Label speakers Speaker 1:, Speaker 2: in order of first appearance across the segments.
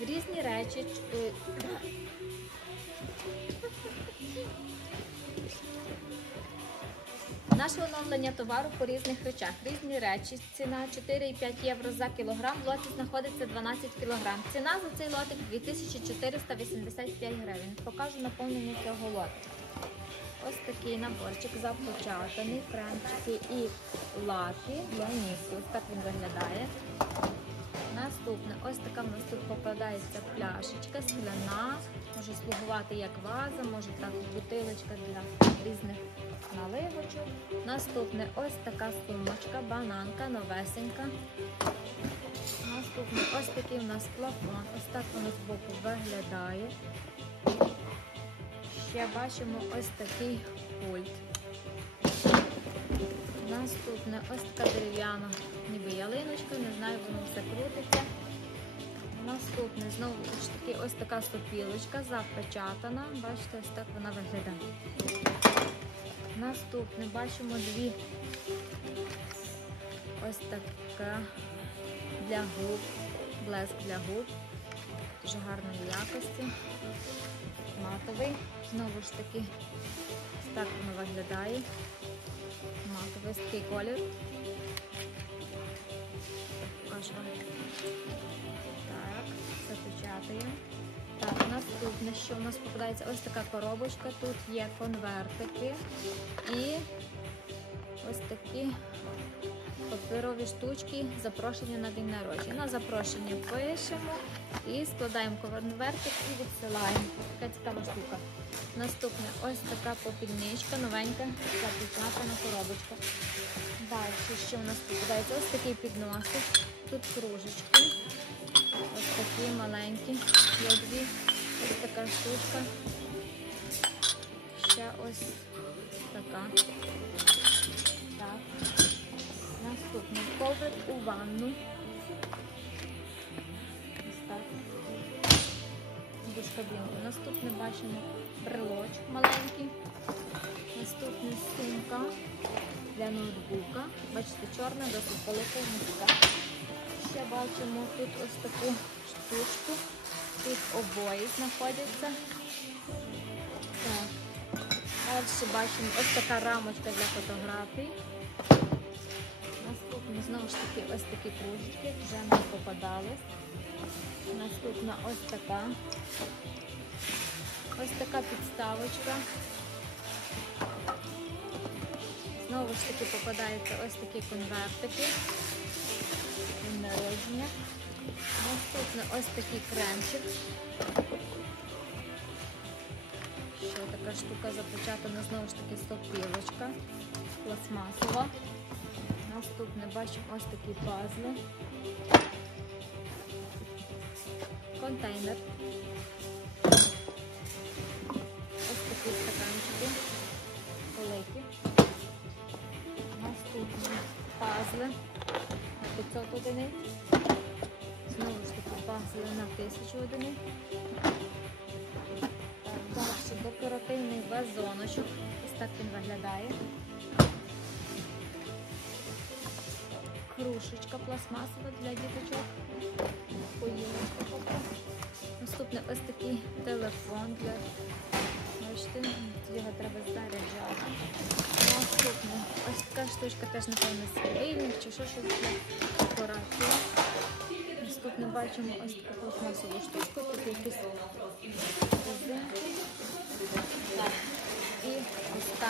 Speaker 1: Різні речі. е, Наше оновлення товару по різних речах. Різні речі. Ціна 4,5 євро за кілограм. В лоті знаходиться 12 кілограм. Ціна за цей лотик 2485 гривень. Покажу наповнення цього лотика. Ось такий наборчик запечатаний, кремчики і лаки для нісу. Ось так він виглядає. Наступне, ось така в нас тут попадається пляшечка, скляна, може слугувати як ваза, може так бутилочка для різних наливочок. Наступне ось така сумочка, бананка, новесенька. Наступне ось такий у нас плафон, ось так воно з боку виглядає. Ще бачимо ось такий пульт. Наступне ось така дерев'яна, ніби ялиночка, не знаю, воно все крутиться. Наступне знову ж таки ось така сопілочка, запечатана. Бачите, ось так вона виглядає. Наступне бачимо дві ось така для губ, блеск для губ, дуже гарної якості, матовий. Знову ж таки, так воно виглядає. Матовий такий колір. Покажу вам. Так, запечатаємо. Так, наступне, що у нас попадається ось така коробочка. Тут є конвертики і ось такі паперові штучки, запрошення на день народження. На запрошення пишемо і складаємо конвертик і відсилаємо. Така цікава штука. Наступне ось така попільничка, новенька, запечатана коробочка. Далі, що у нас попадається? Ось такий підносик. Тут кружечки. Ось такі маленькі. Є дві. Ось така штучка. Ще ось така. Так. Наступний коврик у ванну. Душкабінку. Наступне бачимо брелочок маленький. Наступна сумка для ноутбука. Бачите, чорна, досить велика міська. Ще бачимо тут ось таку штучку. Тут обої знаходяться. Так. Далі бачимо ось така рамочка для фотографій. Наступні знову ж таки ось такі кружечки, вже не попадались. Наступна ось така. Ось така підставочка. Знову ж таки попадаються ось такі конвертики. День народження. Наступне ось такий кремчик. Ще така штука запечатана, знову ж таки стопілочка, пластмасова. Наступне бачимо ось такі пазли. Контейнер. Ось такі стаканчики. Великі. Наступні пазли на 500 одиниць. Знову ж таки пазли на 1000 одиниць. Далі декоративний вазоночок. Ось так він виглядає. Крушечка пластмасова для діточок. Поїлочка така. Наступне ось такий телефон для бачите, його треба заряджати. Наступне ось така штучка теж, напевно, серійник чи що щось для декорації. Наступне бачимо ось таку пластмасову штучку, тут якісь.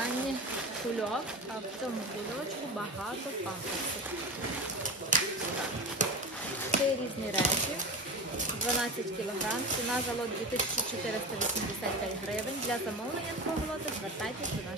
Speaker 1: Останній кульок, а в цьому кульочку багато памперсів. Це різні речі. 12 кг, ціна за лот 2485 гривень. Для замовлення лоту звертайтеся до нашого.